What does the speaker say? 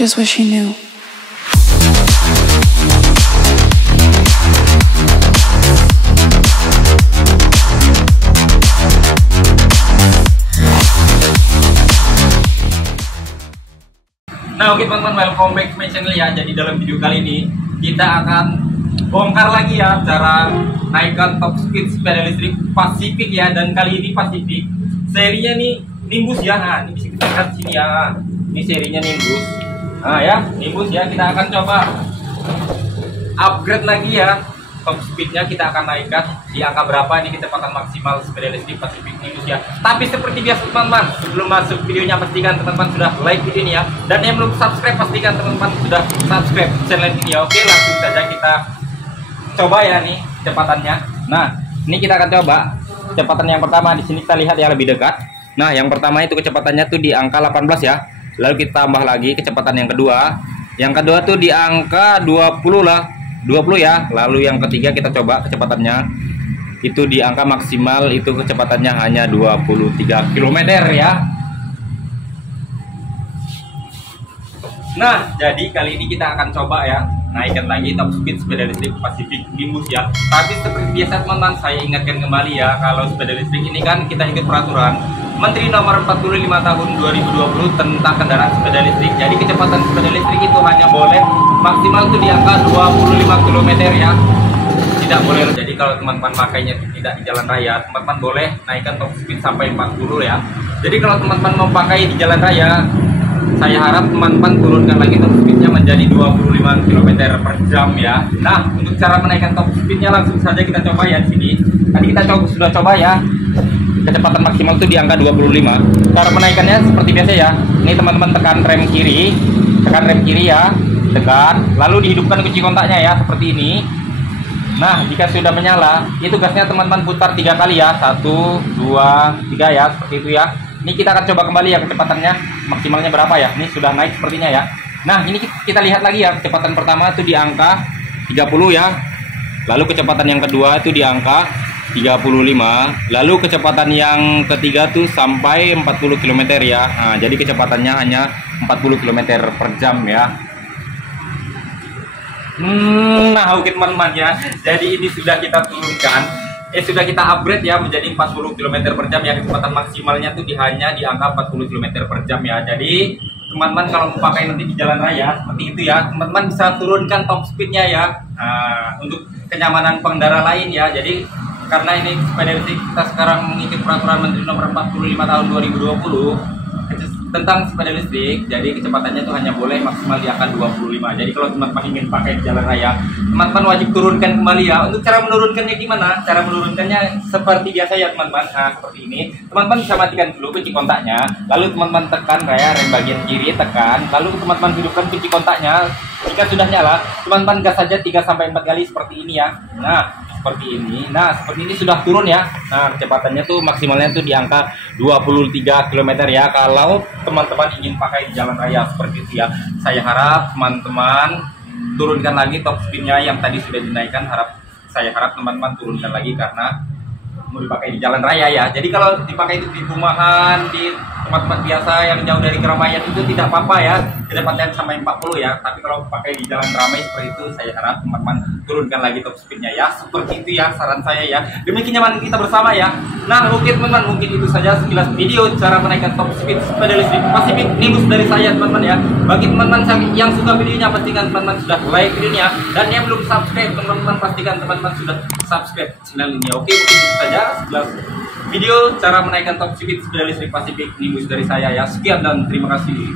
just wish he knew. Nah oke teman-teman, welcome back to my channel ya. Jadi dalam video kali ini kita akan bongkar lagi ya cara naikkan top speed sepeda listrik Pacific ya. Dan kali ini Pacific serinya nih Nimbus ya. Nah ini bisa kita lihat sini ya, ini serinya Nimbus. Nah ya, Nimbus ya, kita akan coba upgrade lagi ya. Top speednya kita akan naikkan di angka berapa, ini kecepatan maksimal sepeda listrik Pacific Nimbus ya. Tapi seperti biasa teman-teman, sebelum masuk videonya pastikan teman-teman sudah like video ini ya. Dan yang belum subscribe pastikan teman-teman sudah subscribe channel ini ya. Oke, langsung saja kita coba ya nih kecepatannya. Nah ini kita akan coba kecepatan yang pertama. Di sini kita lihat ya lebih dekat. Nah yang pertama itu kecepatannya tuh di angka 18 ya. Lalu kita tambah lagi kecepatan yang kedua. Yang kedua tuh di angka 20 lah, 20 ya. Lalu yang ketiga kita coba kecepatannya itu di angka maksimal, itu kecepatannya hanya 23 km ya. Nah jadi kali ini kita akan coba ya naikkan lagi top speed sepeda listrik Pacific Nimbus ya. Tapi seperti biasa teman-teman, saya ingatkan kembali ya, kalau sepeda listrik ini kan kita ikut peraturan Menteri Nomor 45 Tahun 2020 tentang kendaraan sepeda listrik. Jadi kecepatan sepeda listrik itu hanya boleh maksimal itu di angka 25 km ya. Tidak boleh. Jadi kalau teman-teman pakainya tidak di jalan raya, teman-teman boleh naikkan top speed sampai 40 ya. Jadi kalau teman-teman mau pakai di jalan raya, saya harap teman-teman turunkan lagi top speednya menjadi 25 km per jam ya. Nah untuk cara menaikkan top speednya langsung saja kita coba ya di sini. Tadi kita sudah coba ya, kecepatan maksimal itu di angka 25. Cara menaikannya seperti biasa ya. Ini teman-teman tekan rem kiri, ya, tekan, lalu dihidupkan kunci kontaknya ya seperti ini. Nah jika sudah menyala, itu gasnya teman-teman putar 3 kali ya, 1, 2, 3 ya, seperti itu ya. Ini kita akan coba kembali ya kecepatannya maksimalnya berapa ya. Ini sudah naik sepertinya ya. Nah ini kita lihat lagi ya, kecepatan pertama itu di angka 30 ya. Lalu kecepatan yang kedua itu di angka 35. Lalu kecepatan yang ketiga tuh sampai 40 km ya. Nah jadi kecepatannya hanya 40 km per jam ya. Nah oke teman-teman ya, jadi ini sudah kita turunkan, sudah kita upgrade ya menjadi 40 km per jam ya. Kecepatan maksimalnya tuh hanya di angka 40 km per jam ya. Jadi teman-teman kalau mau pakai nanti di jalan raya seperti itu ya, teman-teman bisa turunkan top speednya ya. Nah, untuk kenyamanan pengendara lain ya. Jadi karena ini sepeda listrik kita sekarang mengikuti peraturan Menteri Nomor 45 Tahun 2020 tentang sepeda listrik, jadi kecepatannya itu hanya boleh maksimal di angka 25. Jadi kalau teman-teman ingin pakai di jalan raya, teman-teman wajib turunkan kembali ya. Untuk cara menurunkannya gimana? Cara menurunkannya seperti biasa ya teman-teman. Nah seperti ini, teman-teman bisa matikan dulu kunci kontaknya, lalu teman-teman tekan rem bagian kiri, tekan, lalu teman-teman hidupkan kunci kontaknya. Jika sudah nyala, teman-teman gas saja 3-4 kali seperti ini ya. Nah seperti ini. Nah seperti ini sudah turun ya. Nah kecepatannya tuh maksimalnya tuh di angka 23 km ya. Kalau teman-teman ingin pakai di jalan raya seperti itu ya, saya harap teman-teman turunkan lagi top speednya yang tadi sudah dinaikkan. Saya harap teman-teman turunkan lagi karena mau dipakai di jalan raya ya. Jadi kalau dipakai itu di rumahan, di tempat-tempat biasa yang jauh dari keramaian itu tidak apa-apa ya, kecepatan sampai 40 ya. Tapi kalau pakai di jalan ramai seperti itu, saya harap teman-teman turunkan lagi top speednya ya. Seperti itu ya saran saya ya, demi kenyamanan kita bersama ya. Nah oke teman-teman, mungkin itu saja sekilas video cara menaikkan top speed sepeda listrik Pacific Nimbus dari saya teman-teman ya. Bagi teman-teman yang suka videonya, pastikan teman-teman sudah like videonya. Dan yang belum subscribe, teman-teman pastikan teman-teman sudah subscribe channel ini. Oke, mungkin itu saja sekilas video cara menaikkan top speed sepeda listrik Pacific Nimbus dari saya ya. Sekian dan terima kasih.